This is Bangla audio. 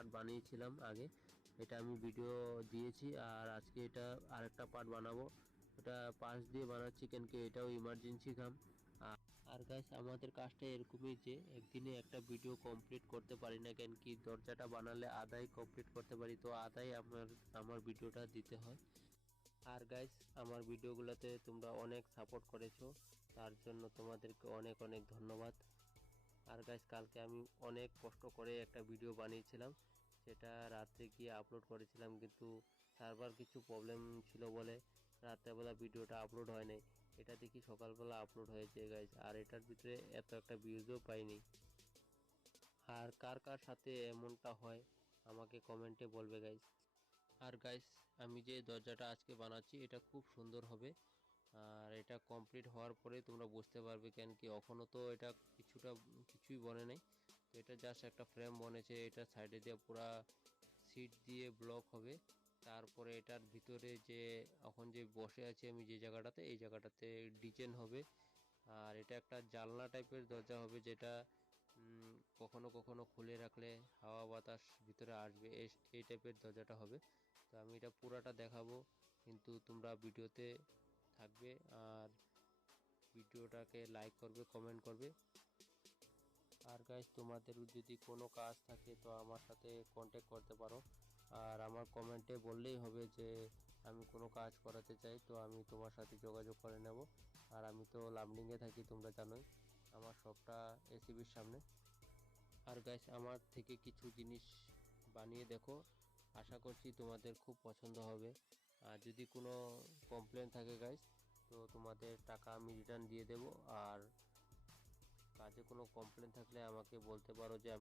পার্ট বানিয়েছিলাম আগে, এটা আমি ভিডিও দিয়েছি। আর আজকে এটা আরেকটা পার্ট বানাবো, এটা পাশ দিয়ে বানাচ্ছি কেন কি এটাও ইমার্জেন্সি কাম। আর গাইস আমাদের কাজটা এরকমই যে একদিনে একটা ভিডিও কমপ্লিট করতে পারি না, কেন কি দরজাটা বানালে আদাই কমপ্লিট করতে পারি, তো আদাই আমার ভিডিওটা দিতে হয়। আর গাইস আমার ভিডিওগুলোতে তোমরা অনেক সাপোর্ট করেছো, তার জন্য তোমাদেরকে অনেক অনেক ধন্যবাদ। আর গাইস কালকে আমি অনেক কষ্ট করে একটা ভিডিও বানিয়েছিলাম, সেটা রাত্রে গিয়ে আপলোড করেছিলাম, কিন্তু সার্ভার কিছু প্রবলেম ছিল বলে রাত্রেবেলা ভিডিওটা আপলোড হয় নাই। এটা দেখি সকালবেলা আপলোড হয়েছে গাইস, আর এটার ভিতরে এত একটা ভিউজও পাইনি। আর কার কার সাথে এমনটা হয় আমাকে কমেন্টে বলবে গাইস। আর গাইস আমি যে দরজাটা আজকে বানাচ্ছি এটা খুব সুন্দর হবে, আর এটা কমপ্লিট হওয়ার পরে তোমরা বুঝতে পারবে, কেন কি এখনও তো এটা কিছুই বনে নাই। তো এটা জাস্ট একটা ফ্রেম বনেছে, এটা সাইডে দিয়ে পুরা সিট দিয়ে ব্লক হবে। তারপরে এটার ভিতরে যে এখন যে বসে আছি আমি যে জায়গাটাতে, এই জায়গাটাতে ডিজাইন হবে। আর এটা একটা জানলা টাইপের দরজা হবে, যেটা কখনো কখনো খুলে রাখলে হাওয়া বাতাস ভিতরে আসবে, এই টাইপের দরজাটা হবে। তো আমি এটা পুরাটা দেখাবো, কিন্তু তোমরা ভিডিওতে থাকবে আর ভিডিওটাকে লাইক করবে, কমেন্ট করবে। আর গাইস তোমাদের যদি কোনো কাজ থাকে তো আমার সাথে কন্ট্যাক্ট করতে পারো, আর আমার কমেন্টে বললেই হবে যে আমি কোনো কাজ করাতে চাই, তো আমি তোমার সাথে যোগাযোগ করে নেব। আর আমি তো লামডিংয়ে থাকি, তোমরা জানোই আমার শপটা এসিবির সামনে। আর গাইস আমার থেকে কিছু জিনিস বানিয়ে দেখো, আশা করছি তোমাদের খুব পছন্দ হবে। আর যদি কোনো কমপ্লেন থাকে গাইস, তো তোমাদের টাকা আমি রিটার্ন দিয়ে দেব। আর কাজে কোনো কমপ্লেন থাকলে আমাকে বলতে পারো যে